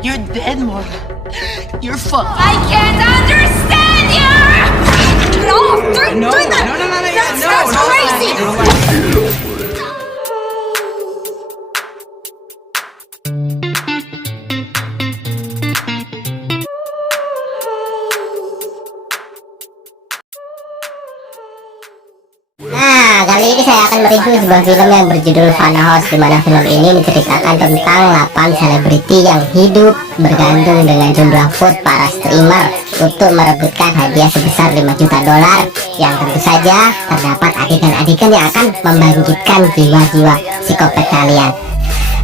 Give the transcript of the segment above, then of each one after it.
You're dead, Mora. You're fucked. I can't understand you! No, that's crazy! Nah, kali ini saya akan mereview sebuah film yang berjudul Funhouse, di mana film ini menceritakan tentang 8 selebriti yang hidup bergantung dengan jumlah vote para streamer untuk merebutkan hadiah sebesar 5 juta dolar, yang tentu saja terdapat adegan-adegan yang akan membangkitkan jiwa-jiwa psikopat kalian.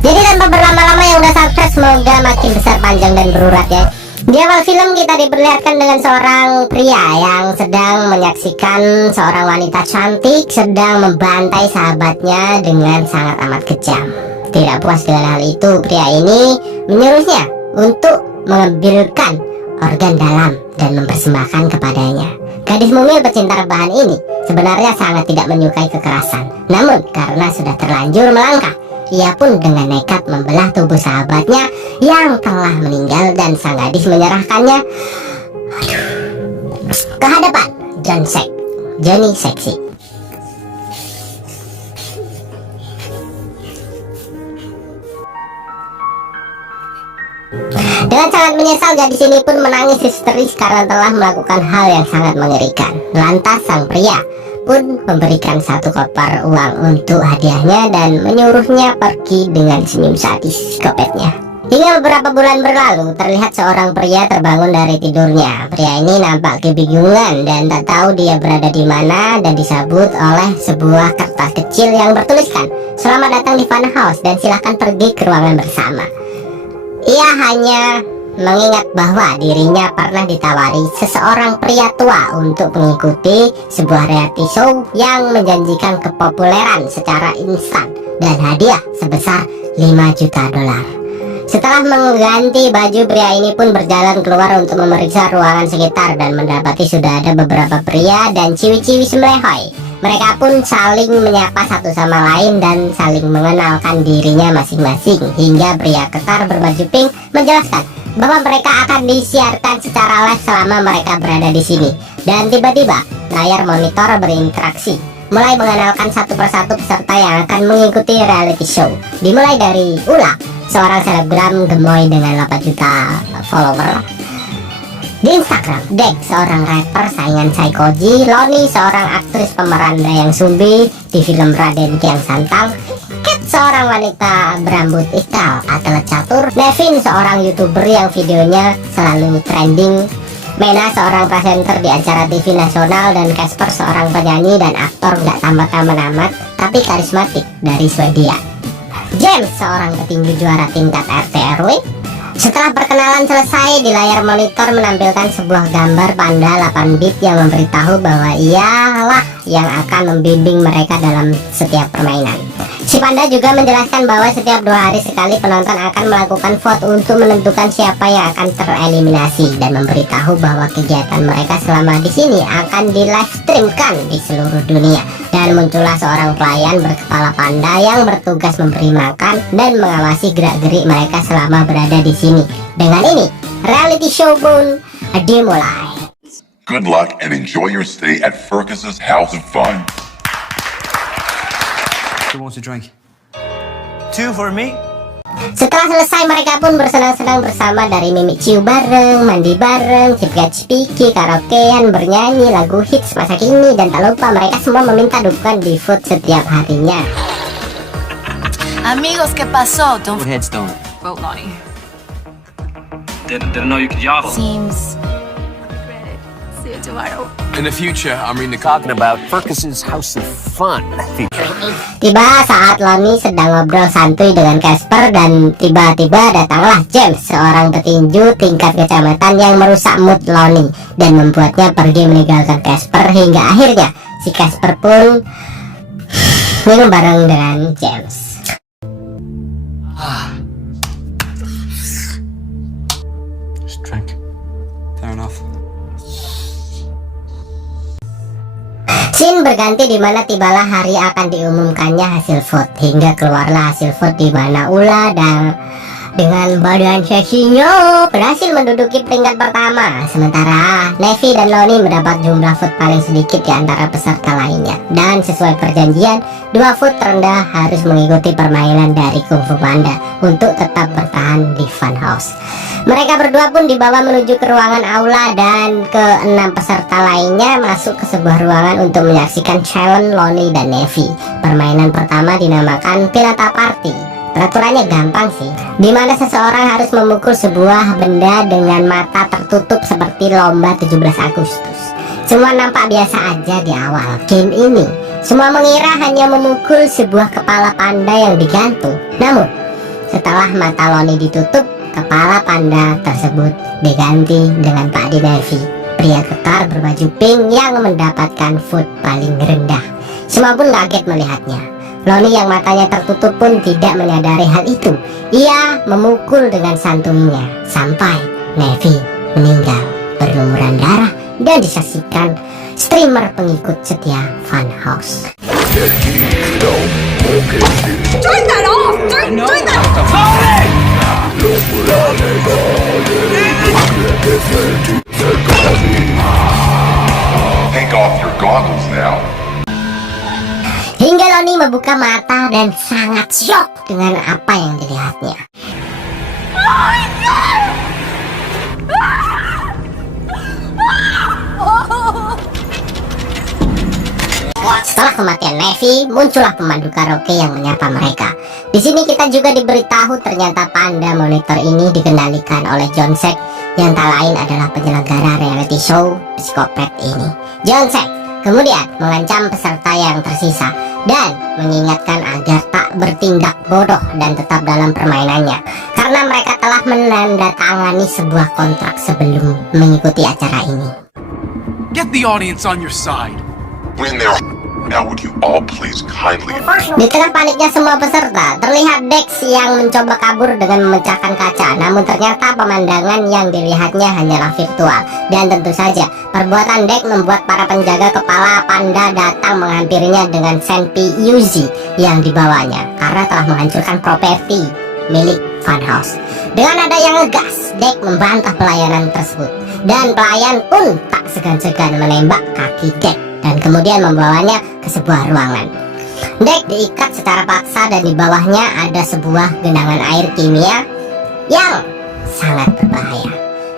Jadi tanpa berlama-lama yang udah subscribe, semoga makin besar, panjang, dan berurat ya. Di awal film kita diperlihatkan dengan seorang pria yang sedang menyaksikan seorang wanita cantik sedang membantai sahabatnya dengan sangat amat kejam. Tidak puas dengan hal itu, pria ini menyuruhnya untuk mengambilkan organ dalam dan mempersembahkan kepadanya. Gadis mumil pecinta rebahan ini sebenarnya sangat tidak menyukai kekerasan. Namun karena sudah terlanjur melangkah, ia pun dengan nekat membelah tubuh sahabatnya yang telah meninggal, dan sang gadis menyerahkannya ke hadapan Johnny Seksi. Dengan sangat menyesal, gadis ini pun menangis histeris karena telah melakukan hal yang sangat mengerikan. Lantas sang pria pun memberikan 1 koper uang untuk hadiahnya dan menyuruhnya pergi dengan senyum sadis psikopatnya. Hingga beberapa bulan berlalu, terlihat seorang pria terbangun dari tidurnya. Pria ini nampak kebingungan dan tak tahu dia berada di mana, dan disambut oleh sebuah kertas kecil yang bertuliskan, "Selamat datang di Funhouse dan silahkan pergi ke ruangan bersama." Ia hanya mengingat bahwa dirinya pernah ditawari seseorang pria tua untuk mengikuti sebuah reality show yang menjanjikan kepopuleran secara instan dan hadiah sebesar 5 juta dolar. Setelah mengganti baju, pria ini pun berjalan keluar untuk memeriksa ruangan sekitar dan mendapati sudah ada beberapa pria dan ciwi-ciwi semlehoi. Mereka pun saling menyapa satu sama lain dan saling mengenalkan dirinya masing-masing, hingga pria kekar berbaju pink menjelaskan bahwa mereka akan disiarkan secara live selama mereka berada di sini. Dan tiba-tiba layar monitor berinteraksi, mulai mengenalkan satu persatu peserta yang akan mengikuti reality show. Dimulai dari Ula, seorang selebgram gemoy dengan 8 juta follower di Instagram, Dek, seorang rapper saingan Saikoji, Loni, seorang aktris pemeran Dayang Sumbi di film Raden Kian Santang, Cat, seorang wanita berambut ikal atlet catur, Nevin, seorang youtuber yang videonya selalu trending, Mena, seorang presenter di acara TV nasional, dan Casper, seorang penyanyi dan aktor gak tambah-tambah amat tapi karismatik dari Swedia. James, seorang petinju juara tingkat RT RW. Setelah perkenalan selesai, di layar monitor menampilkan sebuah gambar panda 8 bit yang memberitahu bahwa ialah yang akan membimbing mereka dalam setiap permainan. Si panda juga menjelaskan bahwa setiap 2 hari sekali penonton akan melakukan vote untuk menentukan siapa yang akan tereliminasi, dan memberitahu bahwa kegiatan mereka selama di sini akan di live streamkan di seluruh dunia. Dan muncullah seorang pelayan berkepala panda yang bertugas memberi makan dan mengawasi gerak-gerik mereka selama berada di sini. Dengan ini, reality show pun dimulai. Good luck and enjoy your stay at Fergus's House of Fun. Who wants a drink? 2 for me. Setelah selesai, mereka pun bersenang-senang bersama, dari mimik ciu bareng, mandi bareng, cipika-cipiki, karaokean, bernyanyi lagu hits masa kini, dan tak lupa mereka semua meminta dukungan di vote setiap harinya. Amigos, ¿qué pasó? Don't Put headstone. vote, Lonnie. Didn't know you could yodel. Seems. See you tomorrow. In the future, I'm reading the Talking about Fergus's House of Fun feature. Tiba saat Loni sedang ngobrol santuy dengan Casper, dan tiba-tiba datanglah James, seorang petinju tingkat kecamatan yang merusak mood Loni dan membuatnya pergi meninggalkan Casper, hingga akhirnya si Casper pun minum bareng dengan James. Just drink. Fair enough. Scene berganti di mana tibalah hari akan diumumkannya hasil vote, hingga keluarlah hasil vote di mana Ula dan dengan badan seksinya berhasil menduduki peringkat pertama. Sementara Neffy dan Lonnie mendapat jumlah vote paling sedikit di antara peserta lainnya. Dan sesuai perjanjian, 2 vote terendah harus mengikuti permainan dari Kung Fu Panda untuk tetap bertahan di Funhouse. Mereka berdua pun dibawa menuju ke ruangan aula dan ke-6 peserta lainnya masuk ke sebuah ruangan untuk menyaksikan challenge Lonnie dan Neffy. Permainan pertama dinamakan Pinata Party. Peraturannya gampang sih, dimana seseorang harus memukul sebuah benda dengan mata tertutup seperti lomba 17 Agustus. Semua nampak biasa aja di awal game ini. Semua mengira hanya memukul sebuah kepala panda yang digantung. Namun, setelah mata Lonnie ditutup, kepala panda tersebut diganti dengan Pak Neffy, pria kekar berbaju pink yang mendapatkan vote paling rendah. Semua pun kaget melihatnya. Lonnie yang matanya tertutup pun tidak menyadari hal itu. Ia memukul dengan santunya sampai Neffy meninggal berlumuran darah dan disaksikan streamer pengikut setia Funhouse. Turn that off! Turn that off! Take off your goggles now. Hingga Lonnie membuka mata dan sangat shock dengan apa yang dilihatnya. Setelah kematian Neffy, muncullah pemandu karaoke yang menyapa mereka. Di sini kita juga diberitahu ternyata panda monitor ini dikendalikan oleh John Sek, yang tak lain adalah penyelenggara reality show psikopat ini. John Sek kemudian mengancam peserta yang tersisa dan mengingatkan agar tak bertindak bodoh dan tetap dalam permainannya, karena mereka telah menandatangani sebuah kontrak sebelum mengikuti acara ini. Get the audience on your side. When they're now, would you all please kindly Di tengah paniknya semua peserta, terlihat Dex yang mencoba kabur dengan memecahkan kaca. Namun ternyata pemandangan yang dilihatnya hanyalah virtual. Dan tentu saja, perbuatan Dex membuat para penjaga kepala panda datang menghampirinya dengan senpi Yuzi yang dibawanya, karena telah menghancurkan properti milik Funhouse. Dengan nada yang ngegas, Dex membantah pelayanan tersebut. Dan pelayan pun tak segan-segan menembak kaki Dex dan kemudian membawanya ke sebuah ruangan. Dex diikat secara paksa dan di bawahnya ada sebuah genangan air kimia yang sangat berbahaya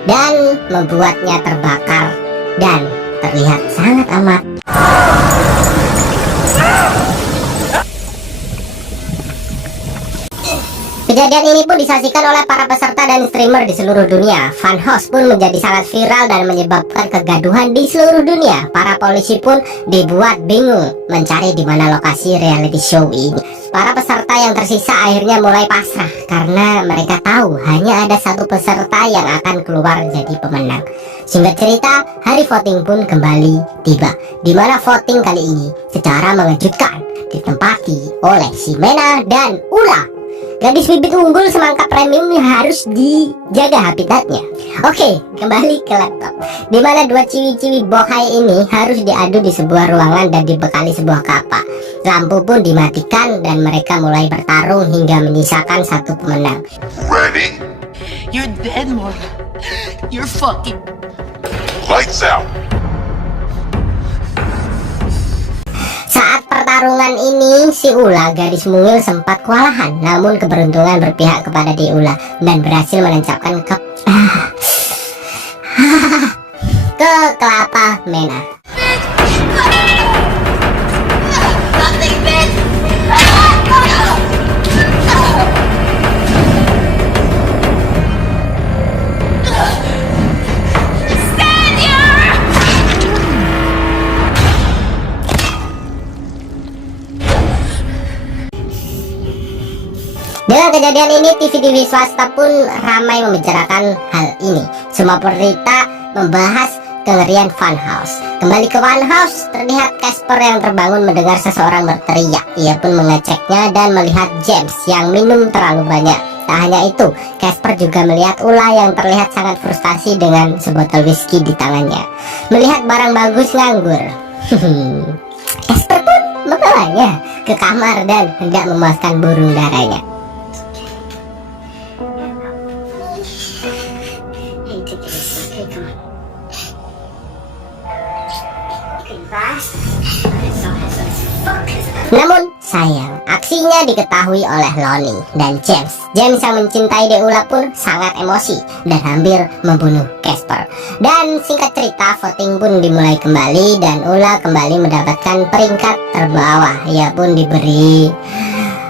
dan membuatnya terbakar dan terlihat sangat amat. Kejadian ini pun disaksikan oleh para peserta dan streamer di seluruh dunia. Funhouse pun menjadi sangat viral dan menyebabkan kegaduhan di seluruh dunia. Para polisi pun dibuat bingung mencari di mana lokasi reality show ini. Para peserta yang tersisa akhirnya mulai pasrah karena mereka tahu hanya ada satu peserta yang akan keluar jadi pemenang. Singkat cerita, hari voting pun kembali tiba, di mana voting kali ini secara mengejutkan ditempati oleh si Mena dan Ula. Gadis bibit unggul semangka premium yang harus dijaga habitatnya. Oke, kembali ke laptop, di mana dua ciwi-ciwi bohai ini harus diadu di sebuah ruangan dan dibekali sebuah kapal. Lampu pun dimatikan dan mereka mulai bertarung hingga menyisakan satu pemenang. ready? You're dead, Morgan. You're fucking. Lights out. Saat pertarungan ini, si Ula, gadis mungil, sempat kewalahan. Namun keberuntungan berpihak kepada di Ula dan berhasil menancapkan ke kelapa Mena. Dengan kejadian ini, TV swasta pun ramai membicarakan hal ini. Semua berita membahas kengerian Funhouse. Kembali ke Funhouse, terlihat Casper yang terbangun mendengar seseorang berteriak. Ia pun mengeceknya dan melihat James yang minum terlalu banyak. Tak hanya itu, Casper juga melihat Ula yang terlihat sangat frustasi dengan sebotol whisky di tangannya. Melihat barang bagus nganggur. Casper pun membawanya ke kamar dan hendak memuaskan burung darahnya. Namun sayang, aksinya diketahui oleh Lonnie dan James. James yang mencintai Deula pun sangat emosi dan hampir membunuh Casper. Dan singkat cerita, voting pun dimulai kembali dan Ula kembali mendapatkan peringkat terbawah. Ia pun diberi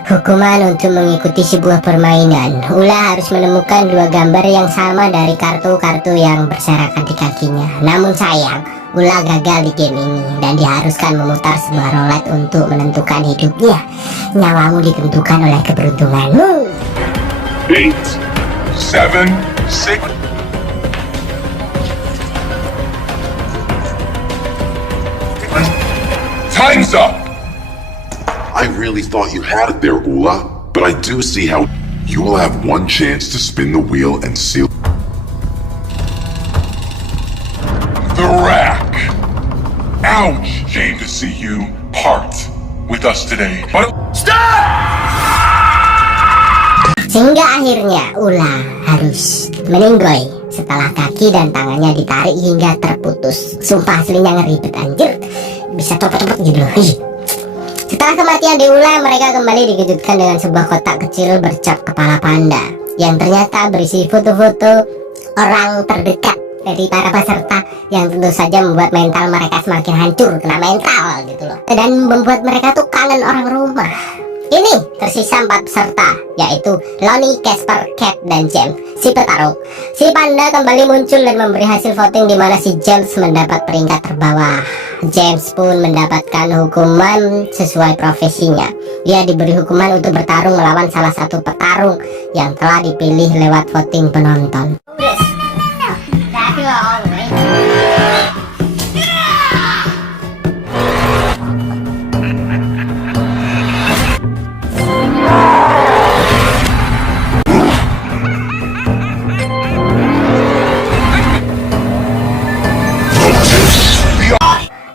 hukuman untuk mengikuti sebuah permainan. Ula harus menemukan 2 gambar yang sama dari kartu-kartu yang berserakan di kakinya. Namun sayang, Ula gagal di game ini dan diharuskan memutar sebuah roulette untuk menentukan hidupnya. Nyawamu ditentukan oleh keberuntunganmu. 8, 7, 6. Time's up! I really thought you had it there, Ula, but I do see how you will have one chance to spin the wheel and seal the rack. Ouch! Shame to see you part with us today. But Sehingga akhirnya Ula harus meninggoy setelah kaki dan tangannya ditarik hingga terputus. Sumpah aslinya ngeribet anjir. Bisa copot-copot gitu loh. Setelah kematian Deula, mereka kembali dikejutkan dengan sebuah kotak kecil bercap kepala panda yang ternyata berisi foto-foto orang terdekat dari para peserta, yang tentu saja membuat mental mereka semakin hancur, kena mental gitu loh, dan membuat mereka tuh kangen orang rumah. Ini tersisa 4 peserta, yaitu Lonnie, Casper, Cat, dan James, si petarung. Si panda kembali muncul dan memberi hasil voting di mana si James mendapat peringkat terbawah. James pun mendapatkan hukuman sesuai profesinya. Dia diberi hukuman untuk bertarung melawan salah satu petarung yang telah dipilih lewat voting penonton.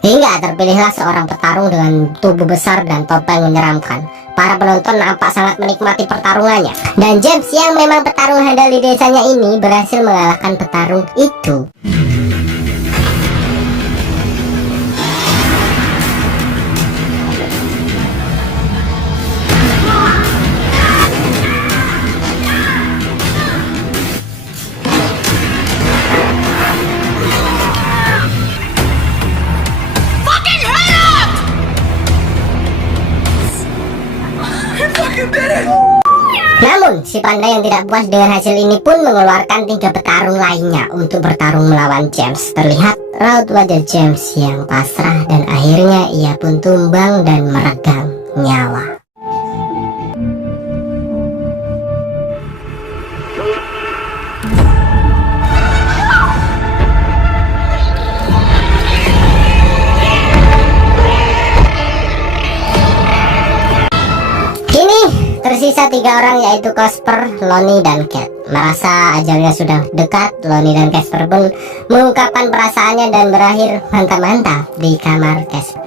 Hingga terpilihlah seorang petarung dengan tubuh besar dan topeng menyeramkan. Para penonton nampak sangat menikmati pertarungannya. Dan James yang memang petarung handal di desanya ini berhasil mengalahkan petarung itu. Namun, si panda yang tidak puas dengan hasil ini pun mengeluarkan 3 petarung lainnya untuk bertarung melawan James. Terlihat raut wajah James yang pasrah dan akhirnya ia pun tumbang dan meregang nyawa. Tersisa 3 orang, yaitu Casper, Lonnie, dan Cat. Merasa ajalnya sudah dekat, Lonnie dan Casper pun mengungkapkan perasaannya dan berakhir mantap-mantap di kamar Casper.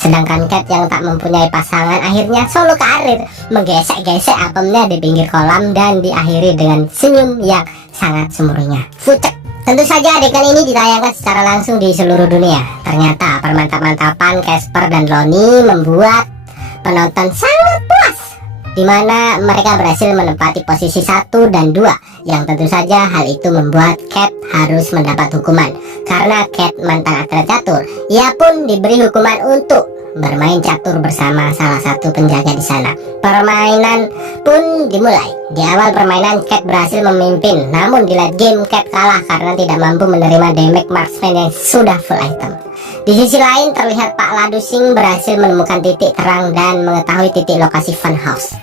Sedangkan Cat yang tak mempunyai pasangan akhirnya solo karir, menggesek-gesek apemnya di pinggir kolam dan diakhiri dengan senyum yang sangat semburinya. Fucek. Tentu saja adegan ini ditayangkan secara langsung di seluruh dunia. Ternyata permantap-mantapan Casper dan Lonnie membuat penonton sangat puas, di mana mereka berhasil menempati posisi 1 dan 2, yang tentu saja hal itu membuat Cat harus mendapat hukuman. Karena Cat mantan atlet catur, ia pun diberi hukuman untuk bermain catur bersama salah satu penjaga di sana. Permainan pun dimulai. Di awal permainan Cat berhasil memimpin, namun di late game Cat kalah karena tidak mampu menerima damage marksman yang sudah full item. Di sisi lain terlihat Pak Ladusing berhasil menemukan titik terang dan mengetahui titik lokasi funhouse.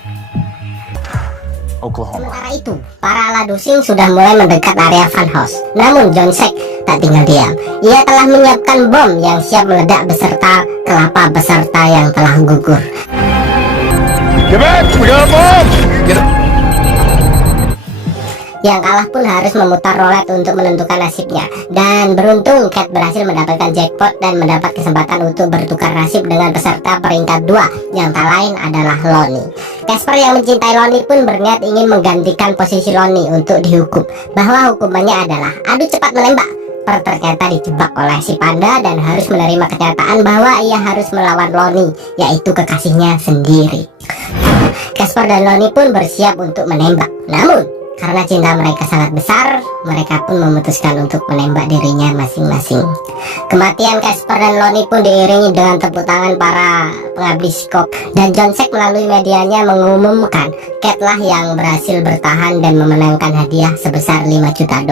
Oklahoma. Sementara itu, para Ladusing sudah mulai mendekat area funhouse. Namun John Sack tak tinggal diam. Ia telah menyiapkan bom yang siap meledak beserta kelapa peserta yang telah gugur. Get back! We got a bomb! Get it. Yang kalah pun harus memutar roulette untuk menentukan nasibnya. Dan beruntung Cat berhasil mendapatkan jackpot dan mendapat kesempatan untuk bertukar nasib dengan peserta peringkat 2, yang tak lain adalah Lonnie. Casper yang mencintai Lonnie pun berniat ingin menggantikan posisi Lonnie untuk dihukum, bahwa hukumannya adalah adu cepat menembak. Casper ternyata dijebak oleh si panda dan harus menerima kenyataan bahwa ia harus melawan Lonnie, yaitu kekasihnya sendiri. Casper dan Lonnie pun bersiap untuk menembak. Namun, karena cinta mereka sangat besar, mereka pun memutuskan untuk menembak dirinya masing-masing. Kematian Casper dan Lonnie pun diiringi dengan tepuk tangan para pengabdi psikop, dan John Sack melalui medianya mengumumkan Cat lah yang berhasil bertahan dan memenangkan hadiah sebesar $5 juta.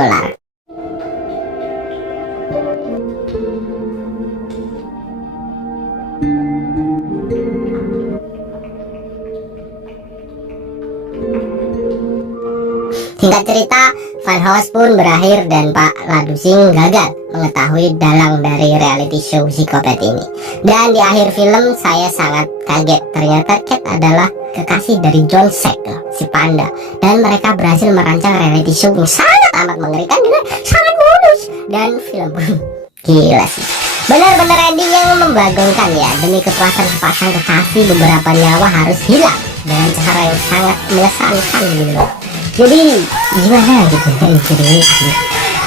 Singkat cerita, Funhouse pun berakhir dan Pak Ladusing gagal mengetahui dalang dari reality show psikopat ini. Dan di akhir film saya sangat kaget, ternyata Cat adalah kekasih dari John Sack, si panda. Dan mereka berhasil merancang reality show yang sangat amat mengerikan dengan sangat mulus. Dan film pun gila sih, benar-benar ending yang membagongkan ya. Demi kepuasan sepasang kekasih, beberapa nyawa harus hilang dengan cara yang sangat mengesankan gitu loh. Jadi gimana gitu.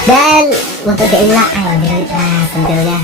Dan untuk diulang lah tentunya